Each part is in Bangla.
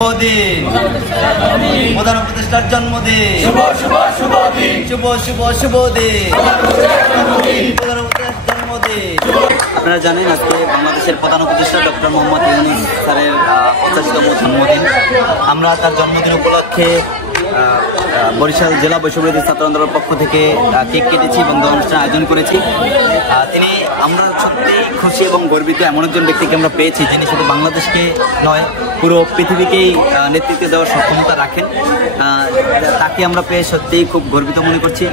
জন্মদিন প্রধান উপদেষ্টার জন্মদিন শুভ শুভ শুভ দিন প্রধান উপদেষ্টার জন্মদিন। আপনারা জানেন আজকে বাংলাদেশের প্রধান উপদেষ্টা ডক্টর মোহাম্মদ ইউনূস স্যারের 85তম জন্মদিন। আমরা তার জন্মদিন উপলক্ষে বরিশাল জেলা বৈষম্যবিরোধী ছাত্র আন্দোলনের পক্ষ থেকে কেক কেটেছি এবং অনুষ্ঠান আয়োজন করেছি। আমরা সত্যি খুশি এবং গর্বিত এমন একজন ব্যক্তিকে আমরা পেয়েছি যিনি শুধু বাংলাদেশকে নয় পুরো পৃথিবীকেই নেতৃত্ব দেওয়ার সক্ষমতা রাখেন। তাকে আমরা পেয়ে সত্যিই খুব গর্বিত মনে করছি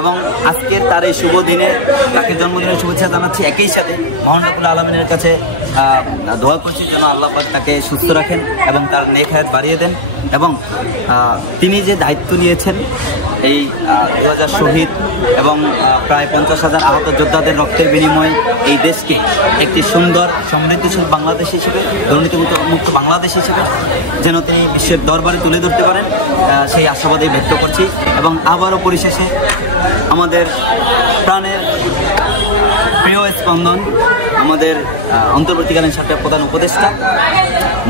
এবং আজকের তার এই শুভ দিনে তাকে জন্মদিনের শুভেচ্ছা জানাচ্ছি। একই সাথে মহান রব্বুল আলামিনের কাছে দোয়া করছি যেন আল্লাহ পাক তাকে সুস্থ রাখেন এবং তার নেক হায়াত বাড়িয়ে দেন এবং তিনি যে দায়িত্ব নিয়েছেন এই 2000 শহীদ এবং প্রায় 50,000 আহত যোদ্ধাদের রক্তের বিনিময়ে এই দেশকে একটি সুন্দর সমৃদ্ধশীল বাংলাদেশ হিসেবে দুর্নীতিমুক্ত বাংলাদেশ হিসেবে যেন তিনি বিশ্বের দরবারে তুলে ধরতে পারেন সেই আশাবাদই ব্যক্ত করছি। এবং আবারও পরিশেষে আমাদের প্রাণের প্রিয় স্পন্দন আমাদের অন্তর্বর্তীকালীন সরকারের প্রধান উপদেষ্টা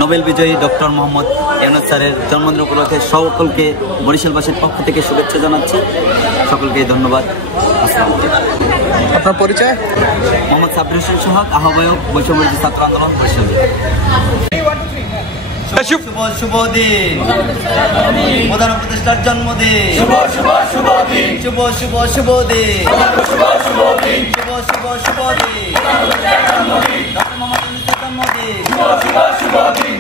নোবেল বিজয়ী ডক্টর মোহাম্মদ ইউনূস স্যারের জন্মদিন উপলক্ষে সকলকে বরিশালবাসীর পক্ষ থেকে শুভেচ্ছা জানাচ্ছি। সকলকে ধন্যবাদ। আসসালামু আলাইকুম। আপনার পরিচয়? মোহাম্মদ সাব্বির হোসেন সোহাগ, আহ্বায়ক বৈষম্যবিরোধী ছাত্র আন্দোলন বরিশাল। শুভ শুভ দিন প্রধান উপদেষ্টার জন্মদিন শুভ শুভ শুভ দিন শুভ শুভ শুভ দিন শুভ শুভ শুভ দিন ডক্টর মোহাম্মদ ইউনূসের জন্মদিন শুভ শুভ শুভ দিন।